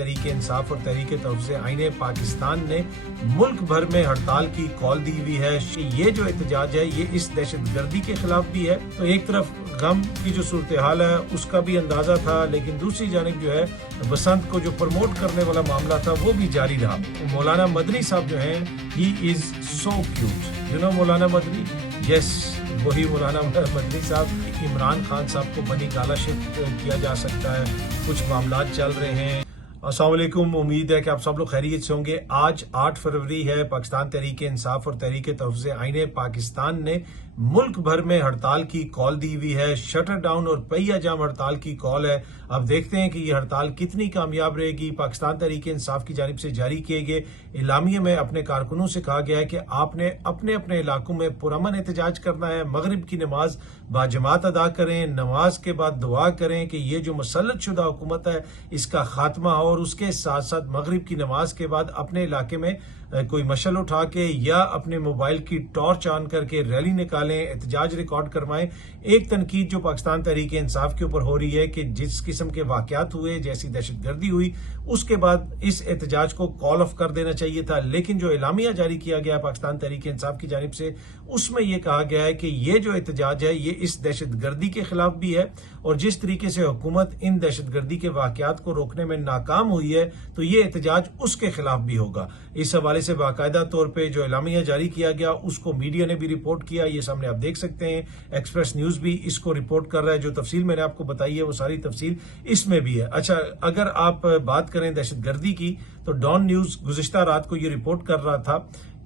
तहरीक इंसाफ और तहरीक तहफ़्फ़ुज़ आईन पाकिस्तान ने मुल्क भर में हड़ताल की कॉल दी हुई है। ये जो एहतजाज है ये इस दहशतगर्दी के खिलाफ भी है। तो एक तरफ गम की जो सूरत हाल है उसका भी अंदाजा था, लेकिन दूसरी जानिब जो है बसंत को जो प्रमोट करने वाला मामला था वो भी जारी रहा। मौलाना मदनी साहब जो है ही is so cute, you know Maulana Madani, yes वही मौलाना मदनी साहब। इमरान खान साहब को बनी गाला शिफ्ट किया जा सकता है, कुछ मामला चल रहे हैं। अस्सलाम वालेकुम, उम्मीद है कि आप सब लोग खैरियत से होंगे। आज 8 फरवरी है। पाकिस्तान तहरीक इंसाफ और तहरीक तहफ़्फ़ुज़ आईन पाकिस्तान ने मुल्क भर में हड़ताल की कॉल दी हुई है। शटर डाउन और पहिया जाम हड़ताल की कॉल है। अब देखते हैं कि ये हड़ताल कितनी कामयाब रहेगी। पाकिस्तान तहरीक इंसाफ की जानिब से जारी किए गए इलामिये में अपने कारकुनों से कहा गया है कि आपने अपने अपने इलाकों में पुरअमन एहतजाज करना है, मगरिब की नमाज बाजमात अदा करें, नमाज के बाद दुआ करें कि ये जो मुसल्लत शुदा हुकूमत है इसका खात्मा हो, और उसके साथ साथ मगरिब की नमाज के बाद अपने इलाके में कोई मशल उठा के या अपने मोबाइल की टॉर्च ऑन करके रैली निकालें, एहतजाज रिकॉर्ड करवाएं। एक तनकीद जो पाकिस्तान तहरीक इंसाफ के ऊपर हो रही है कि जिस किस्म के वाकयात हुए, जैसी दहशतगर्दी हुई, उसके बाद इस एहतजाज को कॉल ऑफ कर देना चाहिए था। लेकिन जो इलामिया जारी किया गया है पाकिस्तान तहरीक इंसाफ की जानिब से, उसमें यह कहा गया है कि ये जो एहतजाज है ये इस दहशतगर्दी के खिलाफ भी है, और जिस तरीके से हुकूमत इन दहशतगर्दी के वाकयात को रोकने में नाकाम हुई है तो ये एहतजाज उसके खिलाफ भी होगा। इस हवाले से बाकायदा तौर पे जो इलामिया जारी किया गया उसको मीडिया ने भी रिपोर्ट किया। ये सामने आप देख सकते हैं, एक्सप्रेस न्यूज भी इसको रिपोर्ट कर रहा है। जो तफसील मैंने आपको बताई है वो सारी तफसील इसमें भी है। अच्छा, अगर आप बात करें दहशतगर्दी की तो डॉन न्यूज गुज़िश्ता रात को ये रिपोर्ट कर रहा था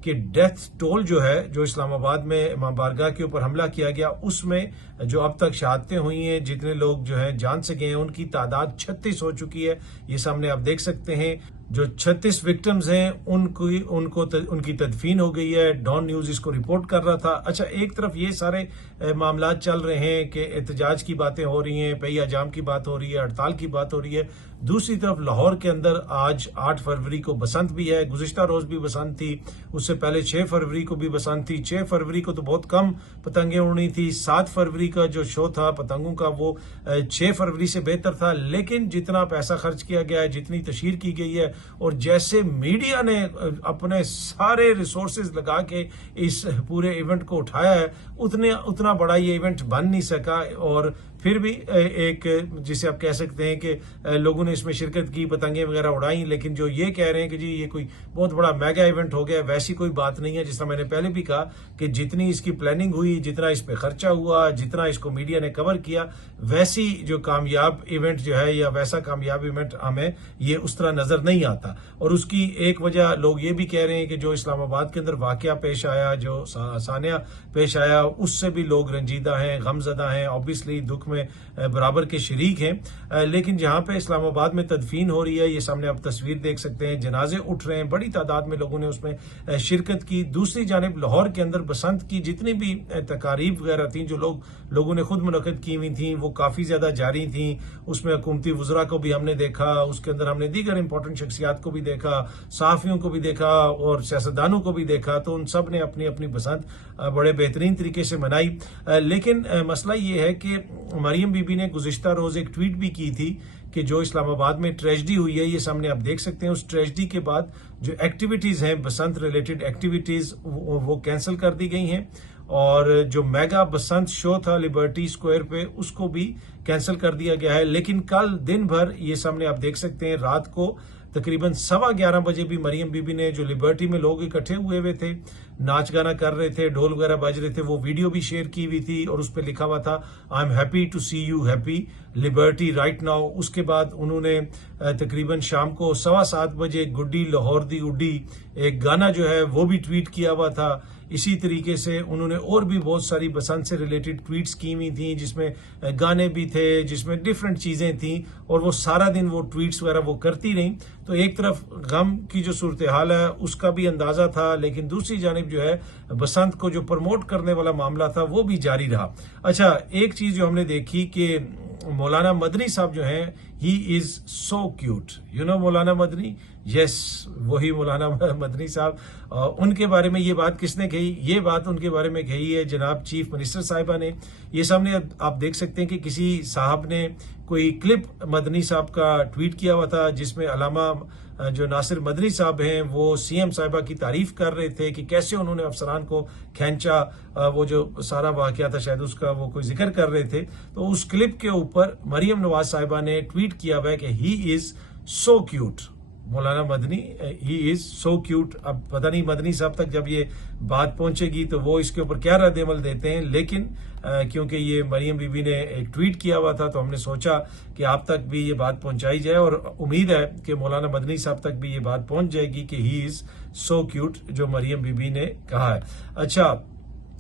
कि डेथ टोल जो है, जो इस्लामाबाद में इमाम बारगाह के ऊपर हमला किया गया उसमें जो अब तक शहादतें हुई हैं, जितने लोग जो हैं जान से गए हैं, उनकी तादाद 36 हो चुकी है। ये सामने आप देख सकते हैं। जो 36 विक्टिम्स हैं उनकी तदफीन हो गई है। डॉन न्यूज इसको रिपोर्ट कर रहा था। अच्छा, एक तरफ ये सारे मामला चल रहे हैं कि एहतजाज की बातें हो रही हैं, पहिया जाम की बात हो रही है, हड़ताल की बात हो रही है। दूसरी तरफ लाहौर के अंदर आज 8 फरवरी को बसंत भी है। गुज़िश्ता रोज भी बसंत थी, उससे पहले 6 फरवरी को भी बसंत थी। 6 फरवरी को तो बहुत कम पतंगें उड़नी थी। 7 फरवरी का जो शो था पतंगों का वो 6 फरवरी से बेहतर था। लेकिन जितना पैसा खर्च किया गया है, जितनी तशहीर की गई है, और जैसे मीडिया ने अपने सारे रिसोर्सेज लगा के इस पूरे इवेंट को उठाया है, उतना बड़ा ये इवेंट बन नहीं सका। और फिर भी एक जिसे आप कह सकते हैं कि लोगों ने इसमें शिरकत की, पतंगे वगैरह उड़ाई। लेकिन जो ये कह रहे हैं कि जी ये कोई बहुत बड़ा मेगा इवेंट हो गया, वैसी कोई बात नहीं है। जिस तरह मैंने पहले भी कहा कि जितनी इसकी प्लानिंग हुई, जितना इस पे खर्चा हुआ, जितना इसको मीडिया ने कवर किया, वैसी जो कामयाब इवेंट जो है या वैसा कामयाब इवेंट हमें ये उस तरह नजर नहीं आता। और उसकी एक वजह लोग ये भी कह रहे हैं कि जो इस्लामाबाद के अंदर वाकया पेश आया, जो सानिया पेश आया, उससे भी लोग रंजीदा हैं, गमजदा हैं, ऑब्वियसली दुख में बराबर के शरीक हैं। लेकिन जहां पे इस्लामाबाद में तदफीन हो रही है, ये सामने आप तस्वीर देख सकते हैं, जनाजे उठ रहे हैं, बड़ी तादाद में लोगों ने उसमें शिरकत की। दूसरी जानिब लाहौर के अंदर बसंत की जितनी भी तकारीब वगैरह थी, जो लोगों ने खुद मुनक्किद की हुई थी, वो काफी ज्यादा जारी थी। उसमें हुकूमती वज़रा को भी हमने देखा, उसके अंदर हमने दीगर इंपॉर्टेंट शख्सियात को भी देखा, सहाफियों को भी देखा और सियासतदानों को भी देखा। तो उन सब ने अपनी अपनी बसंत बड़े बेहतरीन तरीके से मनाई। लेकिन मसला ये है कि मरियम बीबी ने गुज़िश्ता रोज एक ट्वीट भी की थी कि जो इस्लामाबाद में ट्रेजेडी हुई है, ये सामने आप देख सकते हैं, उस ट्रेजेडी के बाद जो एक्टिविटीज हैं, बसंत रिलेटेड एक्टिविटीज, वो कैंसिल कर दी गई हैं। और जो मेगा बसंत शो था लिबर्टी स्क्वायर पे, उसको भी कैंसिल कर दिया गया है। लेकिन कल दिन भर ये सामने आप देख सकते हैं, रात को तकरीबन 11:15 बजे भी मरियम बीबी ने, जो लिबर्टी में लोग इकट्ठे हुए हुए थे, नाच गाना कर रहे थे, ढोल वगैरह बज रहे थे, वो वीडियो भी शेयर की हुई थी और उस पर लिखा हुआ था I am happy to see you happy liberty right now. उसके बाद उन्होंने तकरीबन शाम को 7:15 बजे गुड्डी लाहौर दी उड्डी एक गाना जो है वो भी ट्वीट किया हुआ था। इसी तरीके से उन्होंने और भी बहुत सारी बसंत से रिलेटेड ट्वीट्स की हुई थी, जिसमें गाने भी थे, जिसमें डिफरेंट चीजें थी, और वो सारा दिन वो ट्वीट्स वगैरह वो करती रही। तो एक तरफ गम की जो सूरत हाल है उसका भी अंदाजा था, लेकिन दूसरी जानिब जो है बसंत को जो प्रमोट करने वाला मामला था वो भी जारी रहा। अच्छा, एक चीज जो हमने देखी कि मौलाना मदनी साहब जो हैं, ही is so cute, you know Maulana Madani, yes वही मौलाना मदनी साहब। उनके बारे में ये बात किसने कही? ये बात उनके बारे में कही है जनाब चीफ मिनिस्टर साहिबा ने। ये सामने आप देख सकते हैं कि किसी साहब ने कोई क्लिप मदनी साहब का ट्वीट किया हुआ था जिसमें अलामा जो नासिर मदनी साहब हैं वो सीएम साहिबा की तारीफ कर रहे थे कि कैसे उन्होंने अफसरान को खींचा, वो जो सारा वाकया था शायद उसका वो कोई जिक्र कर रहे थे। तो उस क्लिप के ऊपर मरियम नवाज साहिबा ने ट्वीट किया हुआ है कि ही is so cute, Maulana Madani he is so cute. अब पता नहीं मदनी साहब तक जब ये बात पहुंचेगी तो वो इसके ऊपर क्या रद्द-ए-अमल देते हैं, लेकिन क्योंकि ये मरियम बीबी ने एक ट्वीट किया हुआ था तो हमने सोचा कि आप तक भी ये बात पहुंचाई जाए और उम्मीद है कि मौलाना मदनी साहब तक भी ये बात पहुंच जाएगी कि ही इज सो क्यूट, जो मरियम बीबी ने कहा है। अच्छा,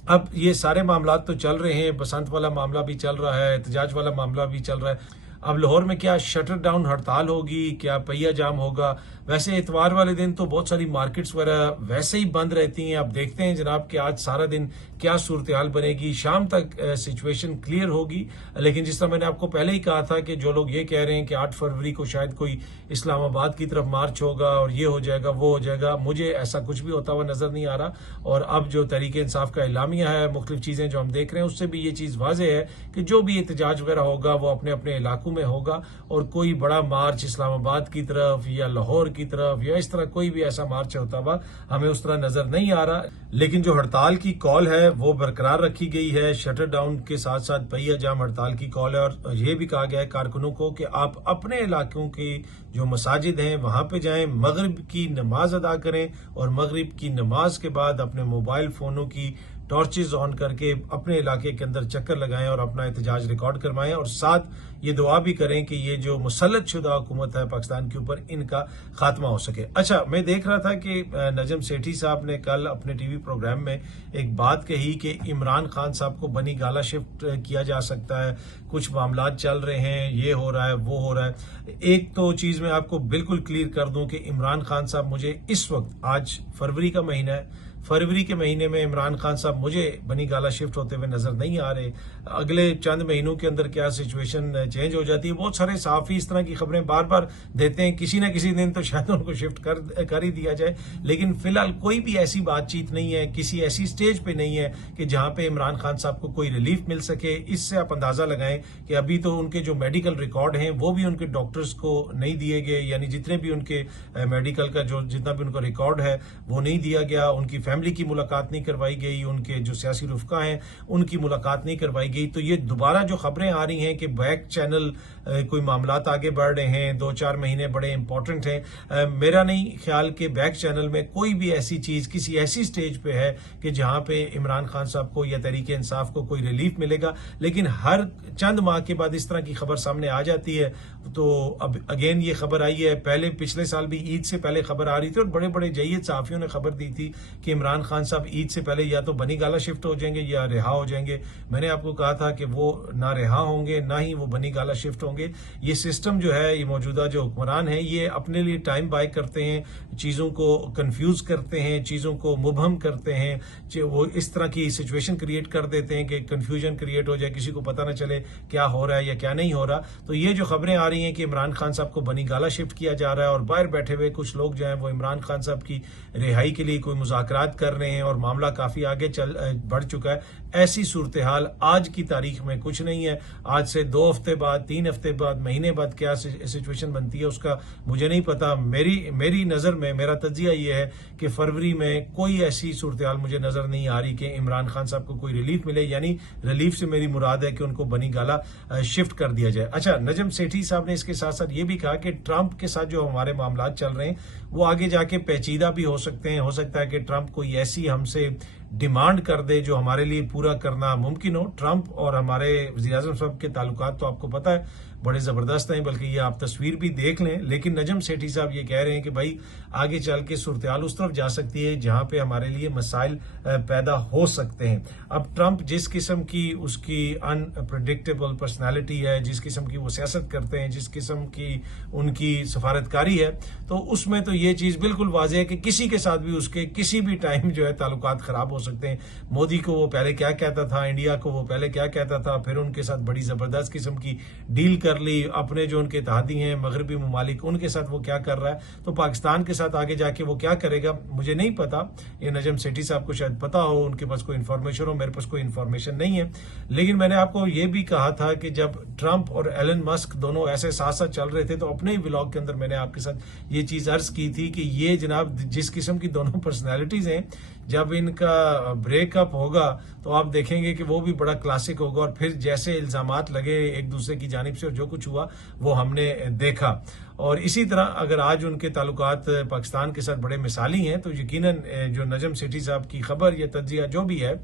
अब ये सारे मामला तो चल रहे हैं, बसंत वाला मामला भी चल रहा है, एहतजाज वाला मामला भी चल रहा है। अब लाहौर में क्या शटर डाउन हड़ताल होगी, क्या पहिया जाम होगा? वैसे इतवार वाले दिन तो बहुत सारी मार्केट्स वगैरह वैसे ही बंद रहती हैं। अब देखते हैं जनाब कि आज सारा दिन क्या सूरत हाल बनेगी, शाम तक सिचुएशन क्लियर होगी। लेकिन जिस तरह मैंने आपको पहले ही कहा था कि जो लोग ये कह रहे हैं कि 8 फरवरी को शायद कोई इस्लामाबाद की तरफ मार्च होगा और ये हो जाएगा वो हो जाएगा, मुझे ऐसा कुछ भी होता हुआ नजर नहीं आ रहा। और अब जो तहरीक इंसाफ का एलामिया है, मुख्तलिफ चीजें जो हम देख रहे हैं, उससे भी ये चीज वाज़ेह है कि जो भी एहतजाज वगैरह होगा वो अपने अपने इलाकों में होगा और कोई बड़ा मार्च इस्लामाबाद की तरफ या लाहौर की तरफ या इस तरह कोई भी ऐसा मार्च होता हुआ हमें उस तरह नजर नहीं आ रहा। लेकिन जो हड़ताल की कॉल है वो बरकरार रखी गई है। शटर डाउन के साथ साथ पहिया जाम हड़ताल की कॉल है और ये भी कहा गया है कारकुनों को कि आप अपने इलाकों की जो मसाजिद हैं वहां पे जाएं, मगरिब की नमाज अदा करें और मगरिब की नमाज के बाद अपने मोबाइल फोनों की टॉर्चेज ऑन करके अपने इलाके के अंदर चक्कर लगाएं और अपना एहतजाज रिकॉर्ड करवाएं और साथ ये दुआ भी करें कि ये जो मुसल्लत शुदा हुकूमत है पाकिस्तान के ऊपर, इनका खात्मा हो सके। अच्छा, मैं देख रहा था कि नजम सेठी साहब ने कल अपने टीवी प्रोग्राम में एक बात कही कि इमरान खान साहब को बनी गाला शिफ्ट किया जा सकता है, कुछ मामला चल रहे हैं, ये हो रहा है वो हो रहा है। एक तो चीज मैं आपको बिल्कुल क्लियर कर दूं कि इमरान खान साहब मुझे इस वक्त, आज फरवरी का महीना है, फरवरी के महीने में इमरान खान साहब मुझे बनी गाला शिफ्ट होते हुए नजर नहीं आ रहे। अगले चंद महीनों के अंदर क्या सिचुएशन चेंज हो जाती है। बहुत सारे सहाफी इस तरह की खबरें बार बार देते हैं, किसी ना किसी दिन तो शायद उनको शिफ्ट कर ही दिया जाए। लेकिन फिलहाल कोई भी ऐसी बातचीत नहीं है, किसी ऐसी स्टेज पे नहीं है कि जहां पे इमरान खान साहब को कोई रिलीफ मिल सके। इससे आप अंदाजा लगाएं कि अभी तो उनके जो मेडिकल रिकॉर्ड हैं वो भी उनके डॉक्टर्स को नहीं दिए गए, यानी जितने भी उनके मेडिकल का जो जितना भी उनका रिकॉर्ड है वो नहीं दिया गया। उनकी फैमिली की मुलाकात नहीं करवाई गई, उनके जो सियासी रुफका हैं उनकी मुलाकात नहीं करवाई गई। तो ये दोबारा जो खबरें आ रही हैं कि बैक चैनल कोई मामलात आगे बढ़ रहे हैं, 2-4 महीने बड़े इंपॉर्टेंट हैं, मेरा नहीं ख्याल कि बैक चैनल में कोई भी ऐसी चीज किसी ऐसी स्टेज पे है कि जहां पे इमरान खान साहब को या तहरीक इंसाफ को कोई रिलीफ मिलेगा। लेकिन हर चंद माह के बाद इस तरह की खबर सामने आ जाती है। तो अब अगेन ये खबर आई है, पहले पिछले साल भी ईद से पहले खबर आ रही थी और बड़े बड़े जय्यद सहाफियों ने खबर दी थी कि इमरान खान साहब ईद से पहले या तो बनी गाला शिफ्ट हो जाएंगे या रिहा हो जाएंगे। मैंने आपको कहा था कि वो ना रिहा होंगे ना ही वो बनी गाला शिफ्ट होंगे। ये सिस्टम जो है, ये मौजूदा जो हुक्मरान है, ये अपने लिए टाइम बाय करते हैं, चीजों को कंफ्यूज करते हैं, चीजों को मुबहम करते हैं, वो इस तरह की सिचुएशन क्रिएट कर देते हैं कि कंफ्यूजन क्रिएट हो जाए, किसी को पता ना चले क्या हो रहा है या क्या नहीं हो रहा। तो ये जो खबरें आ रही हैं कि इमरान खान साहब को बनी गाला शिफ्ट किया जा रहा है और बाहर बैठे हुए कुछ लोग जो हैं वो इमरान खान साहब की रिहाई के लिए कोई मुज़ाकरात कर रहे हैं और मामला काफी आगे बढ़ चुका है, ऐसी सूरत हाल आज की तारीख में कुछ नहीं है। आज से 2 हफ्ते बाद, 3 हफ्ते बाद, महीने बाद क्या सिचुएशन बनती है उसका मुझे नहीं पता। मेरी नजर में मेरा तज्जिया ये है कि फरवरी में कोई ऐसी सूरत हाल मुझे नजर नहीं आ रही कि इमरान खान साहब को कोई रिलीफ मिले, यानी रिलीफ से मेरी मुराद है कि उनको बनी गाला शिफ्ट कर दिया जाए। अच्छा, नजम सेठी साहब ने इसके साथ साथ ये भी कहा कि ट्रंप के साथ जो हमारे मामला चल रहे हैं वो आगे जाके पेचीदा भी हो सकते हैं। हो सकता है कि ट्रंप कोई ऐसी हमसे डिमांड कर दे जो हमारे लिए पूरा करना मुमकिन हो। ट्रंप और हमारे वज़ीर आज़म साहब के ताल्लुकात तो आपको पता है बड़े जबरदस्त हैं, बल्कि ये आप तस्वीर भी देख लें। लेकिन नजम सेठी साहब ये कह रहे हैं कि भाई आगे चल के सूरत हाल उस तरफ जा सकती है जहां पे हमारे लिए मसाइल पैदा हो सकते हैं। अब ट्रंप जिस किस्म की उसकी अनप्रेडिक्टेबल पर्सनैलिटी है, जिस किस्म की वो सियासत करते हैं, जिस किस्म की उनकी सफारतकारी है, तो उसमें तो ये चीज बिल्कुल वाज़ेह है कि किसी के साथ भी उसके किसी भी टाइम जो है ताल्लुकात खराब हो सकते हैं। मोदी को वो पहले क्या कहता था, इंडिया को वो पहले क्या कहता था, फिर उनके साथ बड़ी जबरदस्त किस्म की डील कर कर ली, अपने जो उनके इत्तेहादी हैं मगरबी ममालिक उनके साथ वो क्या कर रहा है, तो पाकिस्तान के साथ आगे जाके वो क्या करेगा मुझे नहीं पता। ये नजम सेठी साहब को शायद पता हो, उनके पास कोई इन्फॉर्मेशन हो, मेरे पास कोई इन्फॉर्मेशन नहीं है। लेकिन मैंने आपको ये भी कहा था कि जब ट्रंप और एलन मस्क दोनों ऐसे साथ साथ चल रहे थे तो अपने ही व्लॉग के अंदर मैंने आपके साथ ये चीज अर्ज की थी कि ये जनाब जिस किस्म की दोनों पर्सनैलिटीज हैं, जब इनका ब्रेकअप होगा तो आप देखेंगे कि वो भी बड़ा क्लासिक होगा। और फिर जैसे इल्जामात लगे एक दूसरे की जानिब से और जो कुछ हुआ वो हमने देखा। और इसी तरह अगर आज उनके ताल्लुकात पाकिस्तान के साथ बड़े मिसाली हैं तो यकीनन जो नजम सेठी साहब की खबर या तज्जिया जो भी है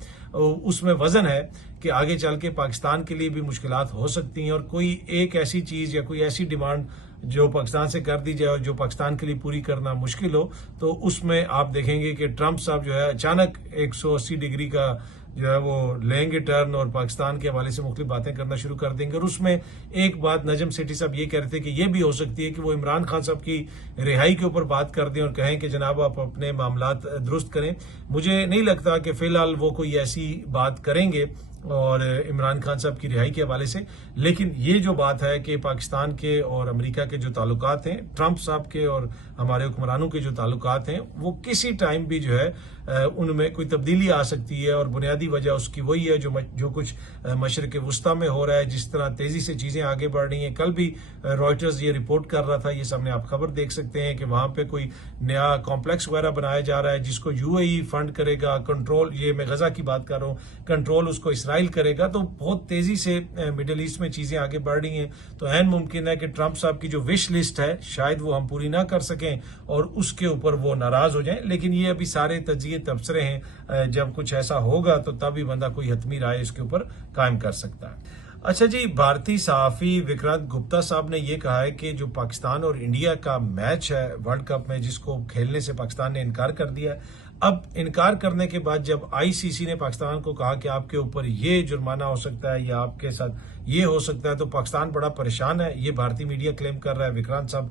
उसमें वजन है कि आगे चल के पाकिस्तान के लिए भी मुश्किलात हो सकती हैं। और कोई एक ऐसी चीज या कोई ऐसी डिमांड जो पाकिस्तान से कर दी जाए और जो पाकिस्तान के लिए पूरी करना मुश्किल हो, तो उसमें आप देखेंगे कि ट्रंप साहब जो है अचानक 180 डिग्री का जो है वो लेंगे टर्न और पाकिस्तान के हवाले से मुख्तलिफ बातें करना शुरू कर देंगे। और उसमें एक बात नजम सेठी साहब ये कह रहे थे कि ये भी हो सकती है कि वो इमरान खान साहब की रिहाई के ऊपर बात कर दें और कहें कि जनाब आप अपने मामलात दुरुस्त करें। मुझे नहीं लगता कि फिलहाल वो कोई ऐसी बात करेंगे और इमरान खान साहब की रिहाई के हवाले से। लेकिन ये जो बात है कि पाकिस्तान के और अमेरिका के जो ताल्लुकात हैं, ट्रंप साहब के और हमारे हुक्मरानों के जो ताल्लुकात हैं, वो किसी टाइम भी जो है उनमें कोई तब्दीली आ सकती है। और बुनियादी वजह उसकी वही है जो कुछ मशरक़ वुस्ता में हो रहा है, जिस तरह तेजी से चीजें आगे बढ़ रही हैं। कल भी रॉयटर्स ये रिपोर्ट कर रहा था, ये सामने आप खबर देख सकते हैं कि वहां पे कोई नया कॉम्प्लेक्स वगैरह बनाया जा रहा है जिसको यूएई फंड करेगा, कंट्रोल, ये मैं गजा की बात कर रहा हूँ, कंट्रोल उसको इसराइल करेगा। तो बहुत तेजी से मिडिल ईस्ट में चीजें आगे बढ़ रही हैं। तो ऐन मुमकिन है कि ट्रंप साहब की जो विश लिस्ट है शायद वो हम पूरी ना कर सकें और उसके ऊपर वो नाराज हो जाएं। लेकिन ये अभी सारे तजिए तबसरे हैं, जब कुछ ऐसा होगा तो तभी बंदा कोई हतमी राय इसके ऊपर कायम कर सकता है। अच्छा जी, भारतीय सहाफी विक्रांत गुप्ता साहब ने यह कहा है कि जो पाकिस्तान और इंडिया का मैच है वर्ल्ड कप में, जिसको खेलने से पाकिस्तान ने इनकार कर दिया है। अब इनकार करने के बाद जब आईसीसी ने पाकिस्तान को कहा कि आपके ऊपर ये जुर्माना हो सकता है या आपके साथ ये हो सकता है, तो पाकिस्तान बड़ा परेशान है। ये भारतीय मीडिया क्लेम कर रहा है, विक्रांत साहब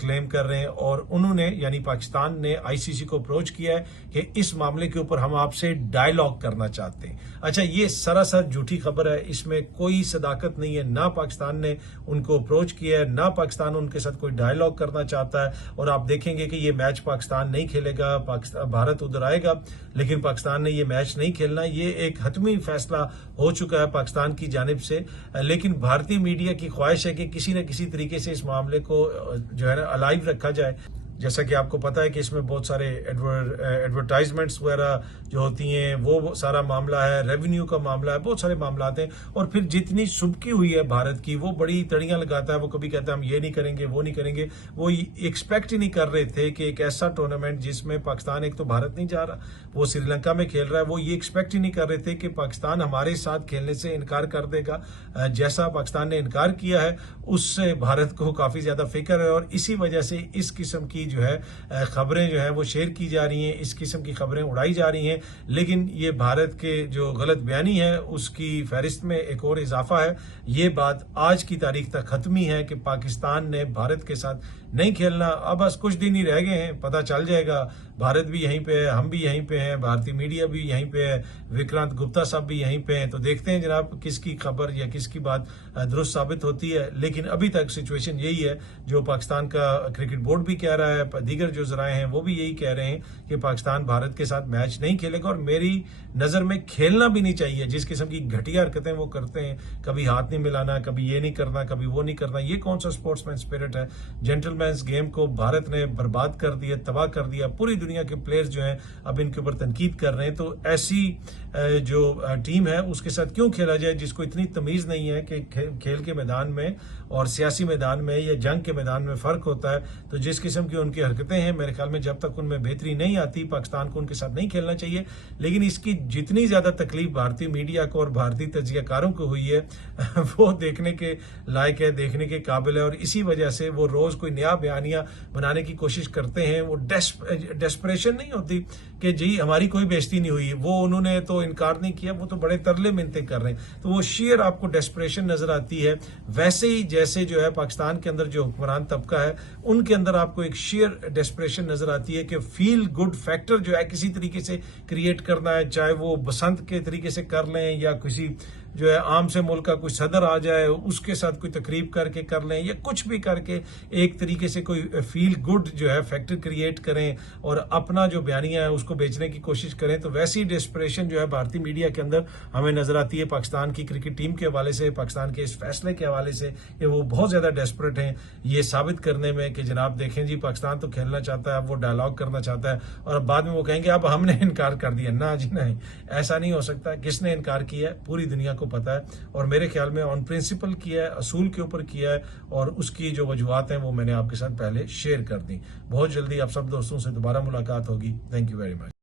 क्लेम कर रहे हैं। और उन्होंने यानी पाकिस्तान ने आईसीसी को अप्रोच किया है कि इस मामले के ऊपर हम आपसे डायलॉग करना चाहते हैं। अच्छा, ये सरासर झूठी खबर है, इसमें कोई सदाकत नहीं है। ना पाकिस्तान ने उनको अप्रोच किया है, ना पाकिस्तान उनके साथ कोई डायलॉग करना चाहता है। और आप देखेंगे कि ये मैच पाकिस्तान नहीं खेलेगा, भारत उधर आएगा, लेकिन पाकिस्तान ने ये मैच नहीं खेलना। ये एक हतमी फैसला हो चुका है पाकिस्तान की जानिब से। लेकिन भारतीय मीडिया की ख्वाहिश है कि किसी न किसी तरीके से इस मामले को जो है ना अलाइव रखा जाए। जैसा कि आपको पता है कि इसमें बहुत सारे एडवर्टाइजमेंट्स वगैरह जो होती हैं, वो सारा मामला है, रेवेन्यू का मामला है, बहुत सारे मामला हैं। और फिर जितनी सुबकी हुई है भारत की, वो बड़ी तड़ियां लगाता है। वो कभी कहता है हम ये नहीं करेंगे, वो नहीं करेंगे। वो एक्सपेक्ट ही नहीं कर रहे थे कि एक ऐसा टूर्नामेंट जिसमें पाकिस्तान, एक तो भारत नहीं जा रहा, वो श्रीलंका में खेल रहा है, वो ये एक्सपेक्ट ही नहीं कर रहे थे कि पाकिस्तान हमारे साथ खेलने से इनकार कर देगा। जैसा पाकिस्तान ने इनकार किया है उससे भारत को काफी ज्यादा फिक्र है। और इसी वजह से इस किस्म की जो है खबरें जो है वो शेयर की जा रही हैं, इस किस्म की खबरें उड़ाई जा रही हैं। लेकिन ये भारत के जो गलत बयानी है उसकी फहरिस्त में एक और इजाफा है। ये बात आज की तारीख तक खत्मी है कि पाकिस्तान ने भारत के साथ नहीं खेलना। अब बस कुछ दिन ही रह गए हैं, पता चल जाएगा। भारत भी यहीं पे है, हम भी यहीं पे हैं, भारतीय मीडिया भी यहीं पे है, विक्रांत गुप्ता साहब भी यहीं पे हैं। तो देखते हैं जनाब किसकी खबर या किसकी बात दुरुस्त साबित होती है। लेकिन अभी तक सिचुएशन यही है, जो पाकिस्तान का क्रिकेट बोर्ड भी कह रहा है, दीगर जो जराए हैं वो भी यही कह रहे हैं कि पाकिस्तान भारत के साथ मैच नहीं खेलेगा। और मेरी नजर में खेलना भी नहीं चाहिए। जिस किस्म की घटिया हरकतें वो करते हैं, कभी हाथ नहीं मिलाना, कभी ये नहीं करना, कभी वो नहीं करना, ये कौन सा स्पोर्ट्समैन स्पिरिट है। जेंटलमैन्स गेम को भारत ने बर्बाद कर दिया, तबाह कर दिया। पूरी दुनिया के प्लेयर्स जो हैं अब इनके ऊपर तनकीद कर रहे हैं। तो ऐसी जो टीम है उसके साथ क्यों खेला जाए जिसको इतनी तमीज नहीं है कि खेल के मैदान में और सियासी मैदान में या जंग के मैदान में फर्क होता है। तो जिस किस्म की उनकी हरकतें हैं, मेरे ख्याल में जब तक उनमें बेहतरी नहीं आती, पाकिस्तान को उनके साथ नहीं खेलना चाहिए। लेकिन इसकी जितनी ज्यादा तकलीफ भारतीय मीडिया को और भारतीय तजियाकारों को हुई है वो देखने के लायक है, देखने के काबिल है। और इसी वजह से वो रोज कोई नया बयानिया बनाने की कोशिश करते हैं। वो डेस्परेशन नहीं होती कि जी हमारी कोई बेइज्जती नहीं हुई, वो उन्होंने तो इनकार नहीं किया, वो तो बड़े तरले मिन्नतें कर रहे हैं। तो वो शेयर आपको डेस्परेशन नजर आती है। वैसे ही जैसे जो है पाकिस्तान के अंदर जो हुक्मरान तबका है उनके अंदर आपको एक शेयर डेस्परेशन नजर आती है कि फील गुड फैक्टर जो है किसी तरीके से क्रिएट करना है, चाहे वो बसंत के तरीके से कर लें या किसी जो है आम से मुल्क का कोई सदर आ जाए उसके साथ कोई तकरीब करके कर लें या कुछ भी करके एक तरीके से कोई फील गुड जो है फैक्टर क्रिएट करें और अपना जो बयानिया है उसको बेचने की कोशिश करें। तो वैसी डेस्परेशन जो है भारतीय मीडिया के अंदर हमें नजर आती है पाकिस्तान की क्रिकेट टीम के हवाले से, पाकिस्तान के इस फैसले के हवाले से कि वो बहुत ज्यादा डेस्परेट हैं ये साबित करने में कि जनाब देखें जी पाकिस्तान तो खेलना चाहता है, वो डायलॉग करना चाहता है और अब बाद में वो कहेंगे अब हमने इनकार कर दिया। ना जी नहीं, ऐसा नहीं हो सकता। किसने इनकार किया है पूरी दुनिया को पता है और मेरे ख्याल में ऑन प्रिंसिपल किया है, असूल के ऊपर किया है और उसकी जो वजूहत हैं वो मैंने आपके साथ पहले शेयर कर दी। बहुत जल्दी आप सब दोस्तों से दोबारा मुलाकात होगी। Thank you very much.